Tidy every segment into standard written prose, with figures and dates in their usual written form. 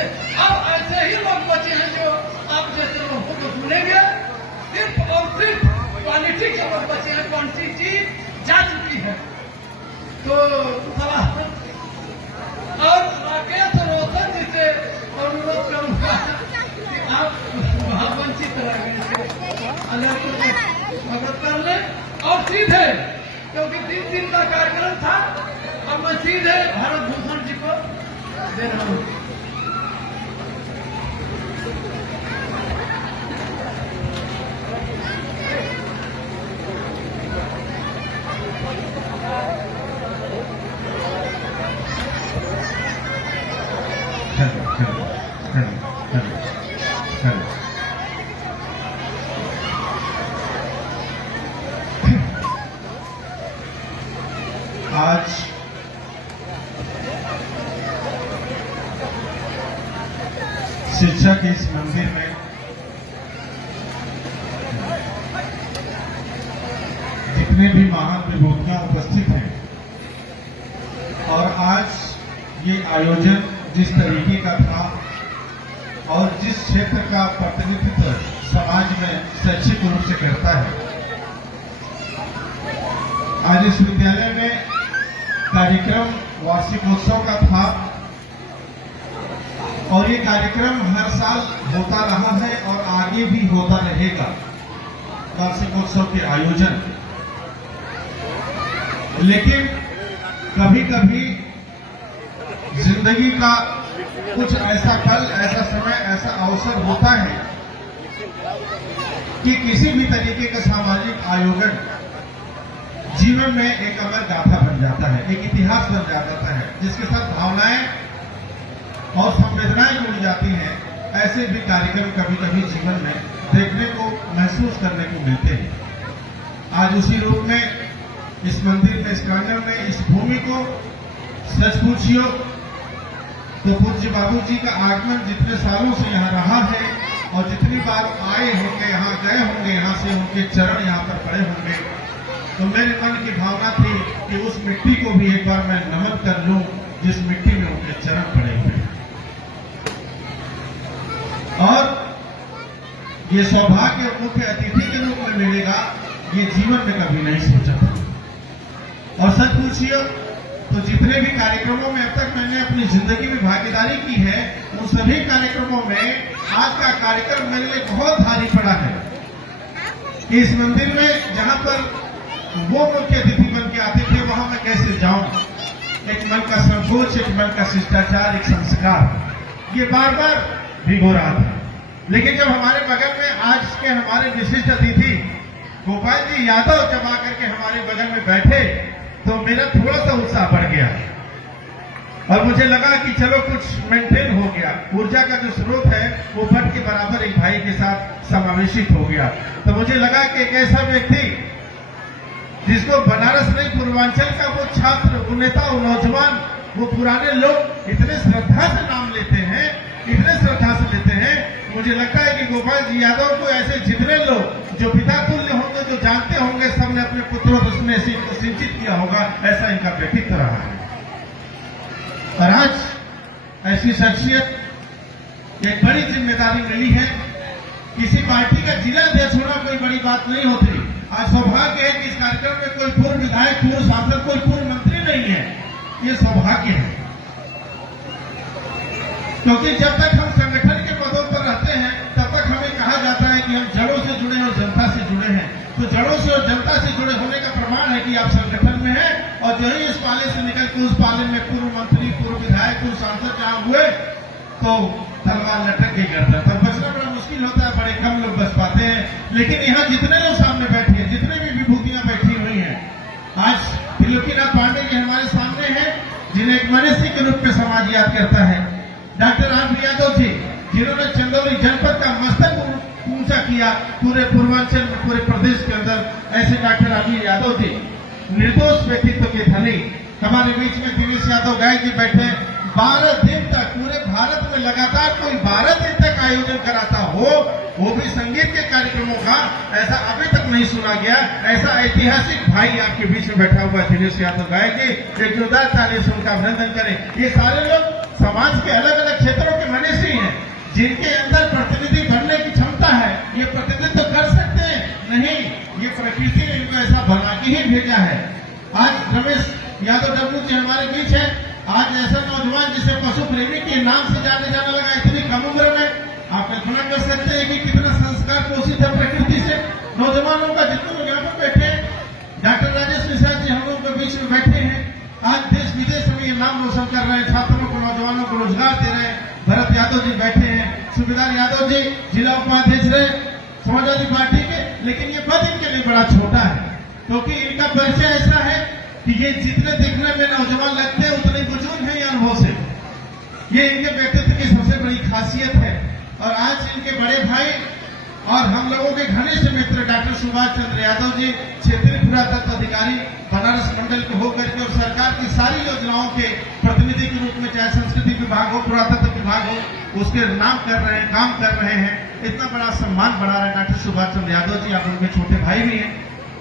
अब ऐसे ही लोग बचे हैं जो आप जैसे लोगों को सुनेंगे, सिर्फ और सिर्फ क्वालिटी के लोग बचे हैं, क्वांटिटी जा चुकी है। तो और राकेश रोशन जी से अनुरोध करूंगा कि आप वंचित रह गए मदद कर ले और सीधे, क्योंकि 3 दिन का कार्यक्रम था, अब मैं सीधे भारत भूषण जी को दे रहा हूँ। आज शिक्षा के इस मंदिर में जितने भी महान विभूतियां उपस्थित हैं और आज ये आयोजन जिस तरीके का था और जिस क्षेत्र का प्रतिनिधित्व समाज में शैक्षिक रूप से करता है, आज इस विद्यालय में कार्यक्रम वार्षिकोत्सव का था और ये कार्यक्रम हर साल होता रहा है और आगे भी होता रहेगा। वार्षिकोत्सव के आयोजन, लेकिन कभी कभी जिंदगी का कुछ ऐसा पल, ऐसा समय, ऐसा अवसर होता है कि किसी भी तरीके का सामाजिक आयोजन जीवन में एक अमर गाथा बन जाता है, एक इतिहास बन जाता है, जिसके साथ भावनाएं और संवेदनाएं जुड़ जाती हैं। ऐसे भी कार्यक्रम कभी कभी जीवन में देखने को, महसूस करने को मिलते हैं। आज उसी रूप में इस मंदिर में, इस प्रांगण में, इस भूमि को सच पूछियो तो पूज्य बाबू जी का आगमन जितने सालों से यहाँ रहा है और जितनी बार आए होंगे, यहाँ गए होंगे, यहाँ से उनके चरण यहाँ पर पड़े होंगे, तो मेरे मन की भावना थी कि उस मिट्टी को भी एक बार मैं नमन कर लूं जिस मिट्टी में उनके चरण पड़े हुए हैं। और ये सौभाग्य मुख्य अतिथि के रूप में मिलेगा, ये जीवन में कभी नहीं सोचा था। और सच पूछिए तो जितने भी कार्यक्रमों में अब तक मैंने अपनी जिंदगी में भागीदारी की है, उन सभी कार्यक्रमों में आज का कार्यक्रम मेरे लिए बहुत भारी पड़ा है। इस मंदिर में जहां पर वो मुख्य अतिथि बन के आते थे, वहां मैं कैसे जाऊं? एक मन का संकोच, एक मन का शिष्टाचार, एक संस्कार, ये बार बार भिगो रहा था। लेकिन जब हमारे बगल में आज के हमारे विशिष्ट अतिथि गोपाल जी यादव जब आकर के हमारे बगल में बैठे, तो मेरा थोड़ा सा उत्साह बढ़ गया और मुझे लगा कि चलो कुछ मेंटेन हो गया। ऊर्जा का जो स्रोत है वो फट के बराबर एक भाई के साथ समावेशित हो गया। तो मुझे लगा कि एक ऐसा व्यक्ति जिसको बनारस नहीं, पूर्वांचल का वो छात्र, वो नेता, वो नौजवान, वो पुराने लोग इतने श्रद्धा से नाम लेते हैं, इतने श्रद्धा से लेते हैं। मुझे लगता है कि गोपाल जी यादव को ऐसे जितने लोग जो पिता तुल्य होंगे, जो जानते होंगे, सबने अपने पुत्रों में सिंचित किया होगा, ऐसा इनका व्यक्तित्व रहा है। और आज ऐसी शख्सियत, एक बड़ी जिम्मेदारी मिली है। किसी पार्टी का जिला अध्यक्ष होना कोई बड़ी बात नहीं होती। आज सौभाग्य है कि इस कार्यक्रम में कोई पूर्व विधायक, पूर्व सांसद, कोई पूर्व मंत्री नहीं है। ये सौभाग्य है, क्योंकि जब तक हम संगठन के पदों पर रहते हैं तब तक हमें कहा जाता है कि हम जड़ों से जुड़े हैं और जनता से जुड़े हैं। तो जड़ों से और जनता से जुड़े होने का प्रमाण है कि आप संगठन में हैं, और जो ही इस पाले से निकल के उस पाले में पूर्व मंत्री, पूर्व विधायक, पूर्व सांसद जहां हुए तो तलवार लटक गई गर्दन पर। बचना बड़ा मुश्किल होता है, बड़े कम लोग बच पाते हैं। लेकिन यहाँ जितने लोग सामने बैठे हैं, जितने भी विभूतियां बैठी हुई हैं, आज त्रिलोकीनाथ पांडे जी हमारे सामने हैं, जिन्हें एक मनीषी के रूप में समाज याद करता है। डॉक्टर राम यादव जी, जिन्होंने चंदौली जनपद का मस्तक ऊंचा किया पूरे पूर्वांचल में, पूरे प्रदेश के अंदर, ऐसे डॉक्टर राम यादव जी निर्दोष व्यक्तित्व के धनी। हमारे बीच में दिनेश यादव गाय जी बैठे। 12 दिन तक पूरे भारत में लगातार कोई 12 दिन तक आयोजन कराता हो, वो भी संगीत के कार्यक्रमों का, ऐसा अभी तक नहीं सुना गया। ऐसा ऐतिहासिक भाई आपके बीच में बैठा हुआ है दिनेश यादव गाय जी, एक जोरदार ताली से उनका अभिनंदन करें। ये सारे लोग समाज के अलग अलग क्षेत्रों के मनीषी जिनके अंदर प्रतिनिधि बनने की क्षमता है, ये प्रतिनिधित्व तो कर सकते हैं? नहीं, ये प्रकृति ने इनको ऐसा बना के ही भेजा है। आज रमेश यादव डब्लू जी हमारे बीच है। आज ऐसा नौजवान जिसे पशु प्रेमी के नाम से जाने जाने लगा इतनी कम उम्र में, आप कल्पना कर सकते हैं कि कितना संस्कार पोषित है प्रकृति से। नौजवानों का जितने लोग यहाँ पर बैठे हैं, डॉक्टर राजेश मिश्रा जी हम लोगों के बीच में बैठे हैं। आज देश विदेश में ये नाम रोशन कर रहे हैं, छात्रों को नौजवानों को रोजगार दे रहे हैं। भरत यादव जी बैठे हैं, सुबेदार यादव जी जिला उपाध्यक्ष रहे समाजवादी पार्टी के, लेकिन ये पद इनके लिए बड़ा छोटा है, क्योंकि इनका परिचय ऐसा है कि ये जितने दिखने में नौजवान लगते हैं उतने बुजुर्ग हैं ये अनुभव से। ये इनके व्यक्तित्व की सबसे बड़ी खासियत है। और आज इनके बड़े भाई और हम लोगों के घनिष्ठ मित्र डॉक्टर सुभाष चंद्र यादव जी क्षेत्रीय पुरातत्व अधिकारी बनारस मंडल के होकर के और सरकार की सारी योजनाओं के प्रतिनिधि के रूप में, चाहे संस्कृति विभाग हो, पुरातत्व विभाग हो, उसके नाम कर रहे हैं, काम कर रहे हैं। इतना बड़ा सम्मान बढ़ा रहे हैं डॉक्टर सुभाष चंद्र यादव जी। आप उनके छोटे भाई भी हैं।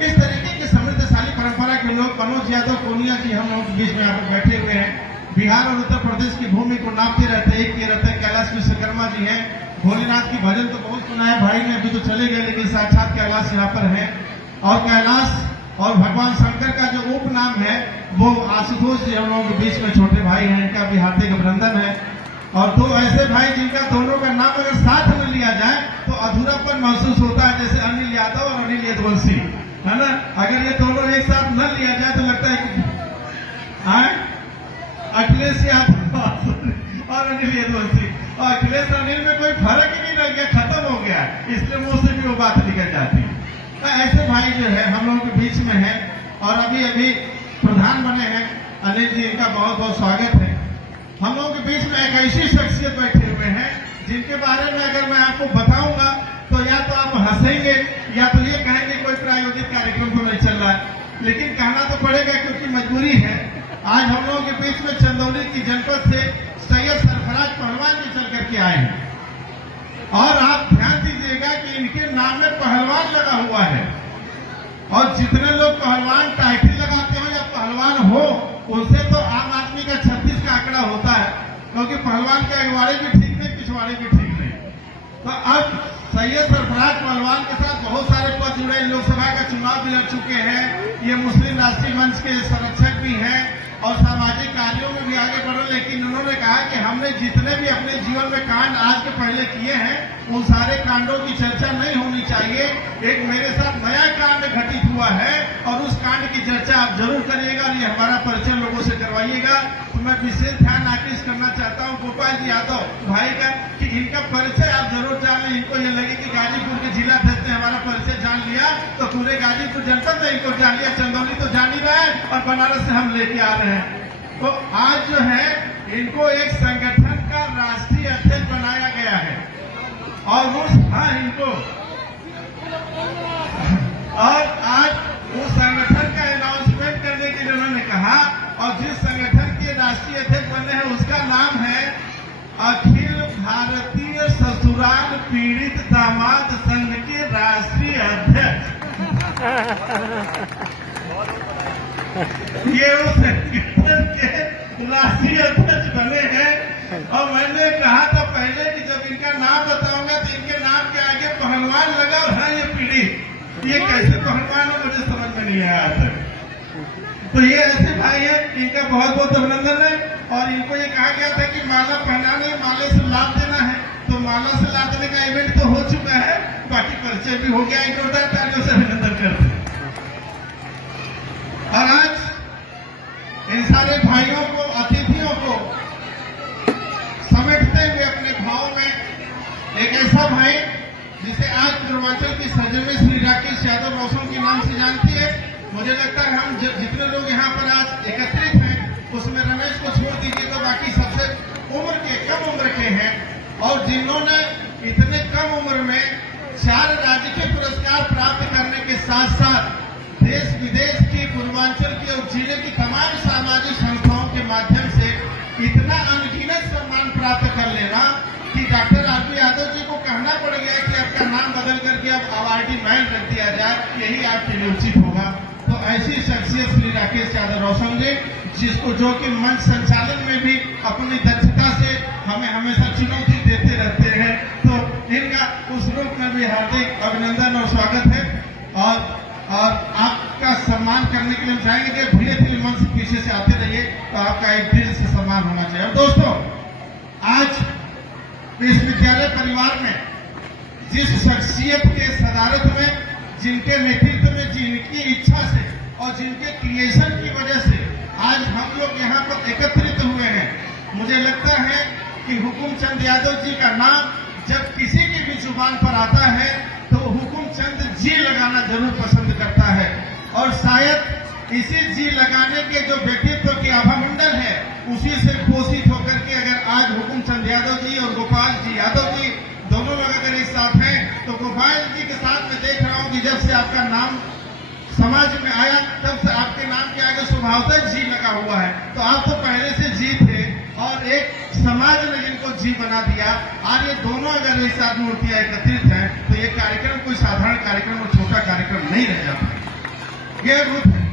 इस तरीके की समृद्धशाली परंपरा के लोग मनोज यादव कोनिया जी हम लोगों के बीच में यहाँ पर बैठे हुए हैं। बिहार और उत्तर प्रदेश की भूमि को नापते रहते हैं। एक ये रहते हैं कैलाश विश्वकर्मा जी हैं। भोलेनाथ की भजन तो बहुत सुना है भाई ने, अभी तो चले गए, लेकिन साक्षात कैलाश यहाँ पर है। और कैलाश और भगवान शंकर का जो उपनाम है वो आशुतोष जी हम लोगों के बीच में छोटे भाई हैं, इनका भी हार्दिक अभिनंदन है। और दो ऐसे भाई जिनका दोनों का नाम अगर साथ में लिया जाए तो अधूरापन महसूस होता है, जैसे अनिल यादव और अनिल यदुवंशी, है ना। अगर ये दोनों एक साथ न लिया जाए तो लगता है कि अखिलेश यादव और अनिल यदुवंशी, और अखिलेश अनिल में कोई फर्क ही नहीं रह गया, खत्म हो गया, इसलिए मुंह से भी वो बात निकल जाती है। तो ऐसे भाई जो है हम लोगों के बीच में है और अभी अभी प्रधान बने हैं अनिल जी, इनका बहुत बहुत स्वागत है। हम लोगों के बीच में एक ऐसी शख्सियत बैठे हुए हैं जिनके बारे में अगर मैं आपको बताऊंगा तो या तो आप हंसेंगे या तो ये कहेंगे कोई प्रायोजित कार्यक्रम तो नहीं चल रहा है, लेकिन कहना तो पड़ेगा क्योंकि मजबूरी है। आज हम लोगों के बीच में चंदौली की जनपद से सैयद सरफराज पहलवान जी चल करके आए हैं। और आप ध्यान दीजिएगा कि इनके नाम में पहलवान लगा हुआ है। और जितने लोग पहलवान टाइटल लगाते हो या पहलवान हो, उनसे तो आम आदमी का 36 का आंकड़ा होता है, क्योंकि पहलवान के अगवाड़े भी ठीक नहीं, पिछवाड़े भी ठीक नहीं। तो अब सैयद सरफराज पहलवान के साथ बहुत सारे पद जुड़े, लोकसभा का चुनाव भी लड़ चुके हैं, ये मुस्लिम राष्ट्रीय मंच के संरक्षक भी हैं और सामाजिक कार्यों में भी आगे बढ़े। लेकिन उन्होंने कहा कि हमने जितने भी अपने जीवन में कांड आज के पहले किए हैं उन सारे कांडों की चर्चा नहीं होनी चाहिए। एक मेरे साथ नया कांड घटित हुआ है और उस कांड की चर्चा आप जरूर करिएगा और ये हमारा परिचय लोगों से करवाइएगा। तो मैं विशेष ध्यान आकृष्ट करना चाहता हूँ गोपाल जी यादव भाई का कि इनका परिचय आप जरूर जान लें। इनको ये लगे कि गाजीपुर के जिला अध्यक्ष ने हमारा परिचय जान लिया तो पूरे गाजीपुर जनपद ने इनको जान लिया, चंदौली तो जान ही रहे हैं और बनारस से हम लेके आ रहे हैं। तो आज जो है इनको एक संगठन का राष्ट्रीय अध्यक्ष बनाया गया है और इनको और आज उस संगठन का अनाउंसमेंट करने के लिए उन्होंने कहा और जिस संगठन के राष्ट्रीय अध्यक्ष बने हैं उसका नाम है अखिल भारतीय ससुराल पीड़ित दामाद संघ के राष्ट्रीय अध्यक्ष। ये उस संगठन के राष्ट्रीय अध्यक्ष बने हैं। और मैंने कहा था पहले कि जब इनका नाम बताऊंगा तो इनके नाम के आगे पहलवान लगा और है ये पीड़ित, ये कैसे पहलवान हो मुझे समझ में नहीं आया था। तो ये ऐसे भाई हैं, इनका बहुत बहुत अभिनंदन है। और इनको ये कहा गया था कि माला पहनाने, माले से लाभ देना है, तो माला से लाभ देने का इवेंट तो हो चुका है, बाकी परिचय भी हो गया। इनको तालियों से अभिनंदन करते हैं। और आज इन सारे भाइयों को, अतिथियों को समेटते हुए अपने भाव में एक ऐसा भाई जिसे आज पूर्वांचल की सर्जमी श्री राकेश यादव रोशन के नाम से जानती है। मुझे लगता है हम जितने लोग यहाँ पर आज एकत्रित हैं उसमें रमेश को छोड़ दीजिए तो बाकी सबसे कम उम्र के हैं और जिन्होंने इतने कम उम्र में 4 राजकीय पुरस्कार प्राप्त करने के साथ साथ देश विदेश की, पूर्वांचल की और जिले की तमाम सामाजिक संस्थाओं के माध्यम से इतना अनगिनत सम्मान प्राप्त कर लेना कि डॉक्टर राजू यादव जी को कहना पड़ गया कि आपका नाम बदल करके अब अवार्डी मैन रख दिया जाए, यही आपके लिए उचित होगा। तो ऐसी शख्सियत श्री राकेश यादव रोशन जी, जिसको जो कि मंच संचालन में भी अपनी दक्षता से हमें हमेशा चुनौती देते रहते हैं के लिए हम चाहेंगे कि धीरे धीरे मन से पीछे से आते रहिए, तो आपका एक दिल से सम्मान होना चाहिए। और दोस्तों, आज इस विद्यालय परिवार में जिस शख्सियत के सदारत में, जिनके नेतृत्व में, जिनकी इच्छा से और जिनके क्रिएशन की वजह से आज हम लोग यहाँ पर एकत्रित हुए हैं, मुझे लगता है कि हुकुम चंद यादव जी का नाम जब किसी की भी जुबान पर आता है तो हुकुम चंद जी लगाना जरूर पसंद करता है। और शायद इसी जी लगाने के जो व्यक्तित्व के आभामंडल है, उसी से पोषित होकर के अगर आज हुकुम चंद यादव जी और गोपाल जी यादव जी दोनों लोग अगर एक साथ हैं, तो गोपाल जी के साथ मैं देख रहा हूं कि जब से आपका नाम समाज में आया तब से आपके नाम के आगे स्वभावतः जी लगा हुआ है। तो आप तो पहले से जी थे और एक समाज ने जिनको जी बना दिया। आज ये दोनों अगर एक साथ मूर्तियां एकत्रित हैं तो ये कार्यक्रम कोई साधारण कार्यक्रम और छोटा कार्यक्रम नहीं रह जाता। ये रूप है।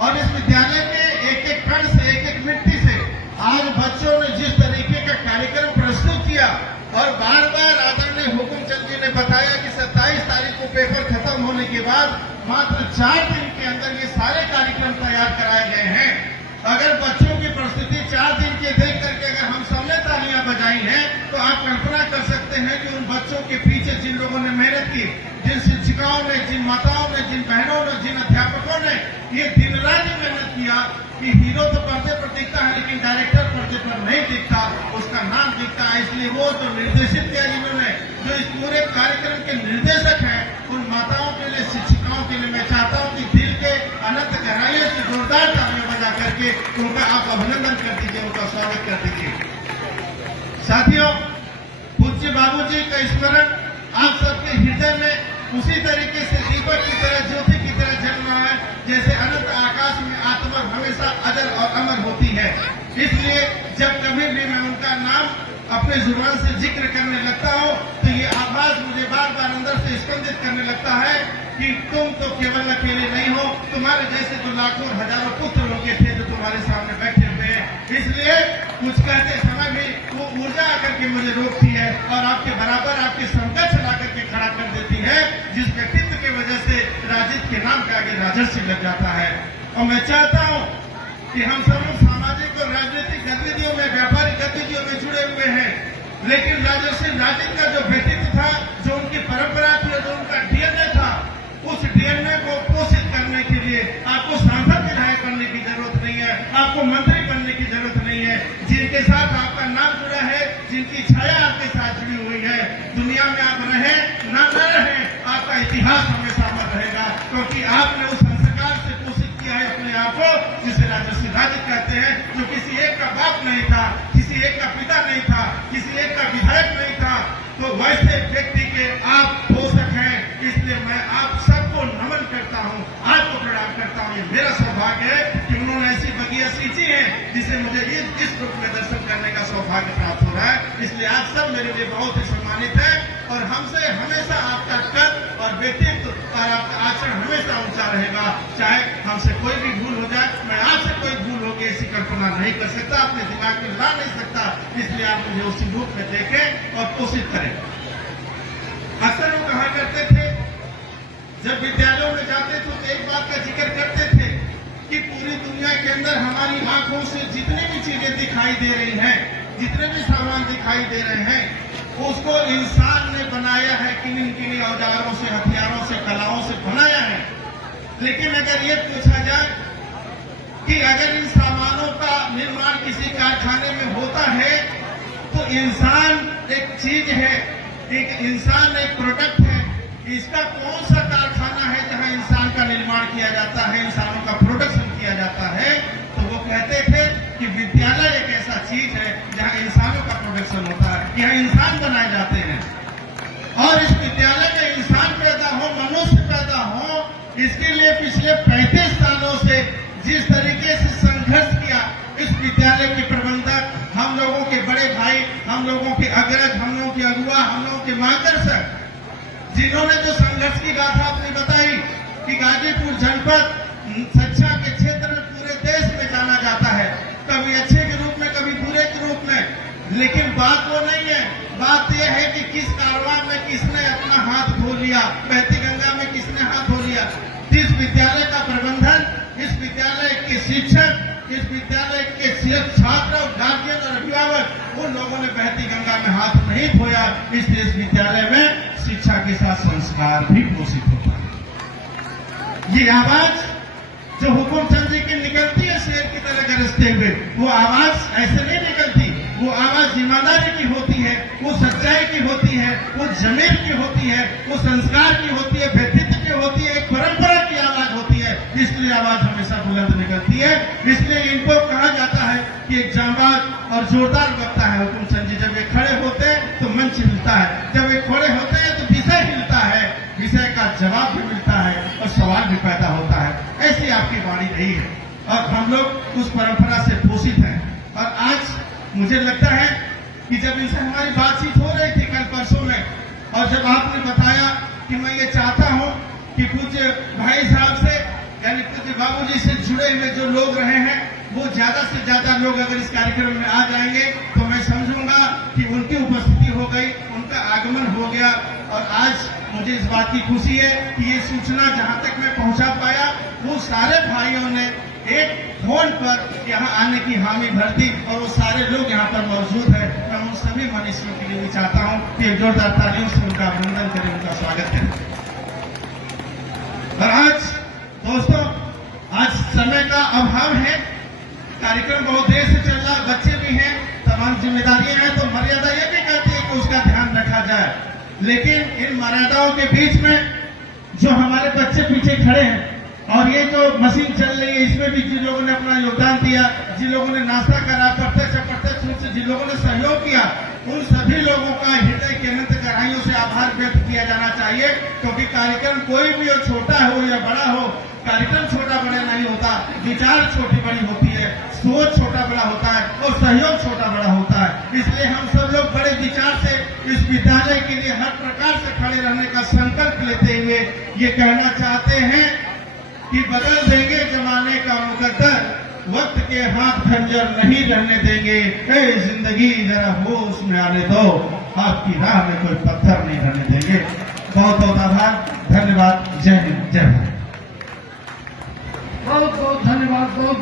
और इस विद्यालय के एक एक कण से, एक एक मिट्टी से आज बच्चों ने जिस तरीके का कार्यक्रम प्रस्तुत किया, और बार बार आदरणीय हुकुम चंद जी ने बताया कि 27 तारीख को पेपर खत्म होने के बाद मात्र 4 दिन के अंदर ये सारे कार्यक्रम तैयार कराए गए हैं। अगर बच्चों की परिस्थिति 4 दिन के देख करके अगर हम सबने तालियां बजाई हैं, तो आप कल्पना कर सकते हैं कि उन बच्चों के पीछे जिन लोगों ने मेहनत की, जिन शिक्षिकाओं ने, जिन माताओं ने, जिन बहनों ने, जिन अध्यापकों ने ये दिन रात मेहनत किया कि हीरो तो पर्दे पर दिखता है लेकिन डायरेक्टर पर्दे पर नहीं दिखता, उसका नाम दिखता है। इसलिए वो जो निर्देशित किया जिन्होंने, जो इस पूरे कार्यक्रम के निर्देशक हैं, उन माताओं के लिए, शिक्षिकाओं के लिए मैं चाहता हूं कि दिल के अनंत गहराइयों से जोरदार तालियां बजा करके उनका आप अभिनंदन कर दीजिए, उनका स्वागत कर दीजिए। साथियों, पूज्य बाबूजी का स्मरण आप सबके हृदय में उसी तरीके से दीपक की तरह, ज्योति की तरह जल रहा है जैसे अनंत आकाश में आत्मा हमेशा अजर और अमर होती है। इसलिए जब कभी भी मैं उनका नाम अपने जुबान से जिक्र करने लगता हूँ तो ये आवाज मुझे बार बार अंदर से स्पंदित करने लगता है कि तुम तो केवल अकेले नहीं हो, तुम्हारे जैसे जो लाखों और हजारों पुत्र लोग थे जो तुम्हारे सामने बैठे हुए हैं। इसलिए कुछ कहते समय भी वो ऊर्जा आकर के मुझे रोकती है और आपके बराबर, आपके समकक्ष ला करके खड़ा कर देती है, जिस व्यक्तित्व की वजह से राजिद के नाम के आगे राजस्व लग जाता है। और मैं चाहता हूँ कि हम सब लोग सामाजिक और राजनीतिक गतिविधियों में, व्यापारिक गतिविधियों में जुड़े हुए हैं, लेकिन राजस्व राजिद का जो व्यक्तित्व था, जो उनकी परंपरा थी, जो उनका डीएनए था, उस डीएनए को पोषित करने के लिए आपको सांसद विधायक बनने की जरूरत नहीं है, आपको मंत्री बनने की जरूरत नहीं है। जिनके साथ आपका नाम जुड़ा है, जिनकी छाया आपके साथ जुड़ी हुई है, दुनिया में आप रहें ना न रहें, आपका इतिहास हमेशा अमर रहेगा, क्योंकि आपने उस संस्कार से पोषित किया है अपने आप को, जिसे राजस्व राजिद कहते हैं, जो किसी एक का बाप नहीं था, किसी एक का पिता नहीं था, किसी एक का विधायक नहीं था। तो वैसे व्यक्ति के आप पोषक हैं। इसलिए मैं आप सबको नमन करता हूं, आपको प्रणाम करता हूं। ये मेरा सौभाग्य है कि उन्होंने ऐसी बगिया सींची है जिसे मुझे इस रूप में दर्शन करने का सौभाग्य प्राप्त हो रहा है। इसलिए आप सब मेरे लिए बहुत ही सम्मानित है और हमसे हमेशा आपका कद और व्यक्तित्व और आपका आचरण हमेशा ऊंचा रहेगा। चाहे हमसे कोई भी भूल हो जाए, मैं आपसे कोई भूल होगी ऐसी कल्पना नहीं कर सकता, अपने दिमाग में ला नहीं सकता। इसलिए आप मुझे उसी रूप में देखें और कोशिश करें। अक्सर वो कहा करते थे, जब विद्यालयों में जाते थे तो एक बात का जिक्र करते थे कि पूरी दुनिया के अंदर हमारी आंखों से जितनी भी चीजें दिखाई दे रही हैं, जितने भी सामान दिखाई दे रहे हैं, उसको इंसान ने बनाया है, किन्हीं किन्हीं औजारों से, हथियारों से, कलाओं से बनाया है। लेकिन अगर ये पूछा जाए कि अगर इन सामानों का निर्माण किसी कारखाने में होता है तो इंसान एक चीज है, एक इंसान एक प्रोडक्ट है, इसका कौन सा कारखाना है जहां इंसान का निर्माण किया जाता है, इंसानों का प्रोडक्शन किया जाता है? तो वो कहते थे कि विद्यालय एक ऐसा चीज है जहां इंसानों का प्रोडक्शन होता है, यहाँ इंसान बनाए जाते हैं। और इस विद्यालय में इंसान पैदा हो, मनुष्य पैदा हो, इसके लिए पिछले 35 सालों से जिस तरीके से संघर्ष किया इस विद्यालय के प्रबंधक, हम लोगों के बड़े भाई, हम लोगों के अग्रज, हम लोगों के अगुआ, हम लोगों के मार्गदर्शक, जिन्होंने जो संघर्ष की गाथा अपनी बताई कि गाजीपुर जनपद शिक्षा के क्षेत्र में पूरे देश में जाना जाता है, कभी अच्छे के रूप में, कभी बुरे के रूप में। लेकिन बात वो नहीं है, बात यह है कि किस कारवां में किसने अपना हाथ धो लिया, बहती गंगा में किसने हाथ धो लिया। इस विद्यालय का प्रबंधन, इस विद्यालय के शिक्षक, इस विद्यालय के छात्र और गार्जियन और अभिभावक उन लोगों ने बहती गंगा में हाथ नहीं धोया। इसलिए इस विद्यालय में शिक्षा के साथ संस्कार भी पोषित होता है। ये आवाज जो हुकुमचंद जी की निकलती है शेर की तरह गरजते हुए, वो आवाज ऐसे नहीं निकलती। वो आवाज ईमानदारी की होती है, वो सच्चाई की होती है, वो जमीर की होती है, वो संस्कार की होती है, व्यक्तित्व की होती है, एक परंपरा की आवाज होती है। इसलिए आवाज हमेशा बुलंद निकलती है। इसलिए इनको कहा जाता है कि एक जांबाज और जोरदार वक्ता है हुकुमचंद जी। जब ये खड़े होते हैं तो मंच हिलता है, जब ये खड़े होते हैं तो विषय हिलता है, विषय का जवाब भी मिलता है और सवाल भी पैदा होता है। ऐसी आपकी वाणी रही है और हम लोग उस परंपरा से पोषित हैं। और आज मुझे लगता है कि जब इनसे हमारी बातचीत हो रही थी कल परसों में, और जब आपने बताया कि मैं ये चाहता हूं कि कुछ भाई साहब से यानी कुछ बाबूजी से जुड़े हुए जो लोग रहे हैं वो ज्यादा से ज्यादा लोग अगर इस कार्यक्रम में आ जाएंगे तो मैं समझूंगा कि उनकी उपस्थिति हो गई, उनका आगमन हो गया। और आज मुझे इस बात की खुशी है कि ये सूचना जहां तक मैं पहुंचा पाया, वो सारे भाइयों ने एक फोन पर यहाँ आने की हामी भर दी और वो सारे लोग यहाँ पर मौजूद हैं। मैं उन सभी मनीषियों के लिए भी चाहता हूँ कि एक जोरदार तालियों से उनका अभिनंदन करें, उनका स्वागत करें। और आज दोस्तों, आज समय का अभाव है, कार्यक्रम बहुत देर से चल रहा, बच्चे भी हैं, तमाम जिम्मेदारियां हैं, तो मर्यादा ये भी कहती है कि उसका ध्यान रखा जाए। लेकिन इन मर्यादाओं के बीच में जो हमारे बच्चे पीछे खड़े हैं और ये जो मशीन चल रही है, इसमें भी जिन लोगों ने अपना योगदान दिया, जिन लोगों ने नाश्ता करा, प्रत्यक्ष अप्रत्यक्ष रूप से जिन लोगों ने सहयोग किया, उन सभी लोगों का हृदय के अनंत गहराइयों से आभार व्यक्त किया जाना चाहिए। क्योंकि कार्यक्रम कोई भी हो, छोटा हो या बड़ा हो, कार्यक्रम छोटा बड़ा नहीं होता, विचार छोटी बड़ी होती है, सोच छोटा बड़ा होता है और सहयोग छोटा बड़ा होता है। इसलिए हम सब लोग बड़े विचार से इस विद्यालय के लिए हर प्रकार से खड़े रहने का संकल्प लेते हुए ये कहना चाहते हैं कि बदल देंगे जमाने का मुकद्दर, वक्त के हाथ खंजर नहीं रहने देंगे। ए जिंदगी जरा होश में आने दो, आपकी राह में कोई पत्थर नहीं रहने देंगे। बहुत बहुत आभार, धन्यवाद, जय हिंद, जय भारत। बहुत बहुत धन्यवाद, बहुत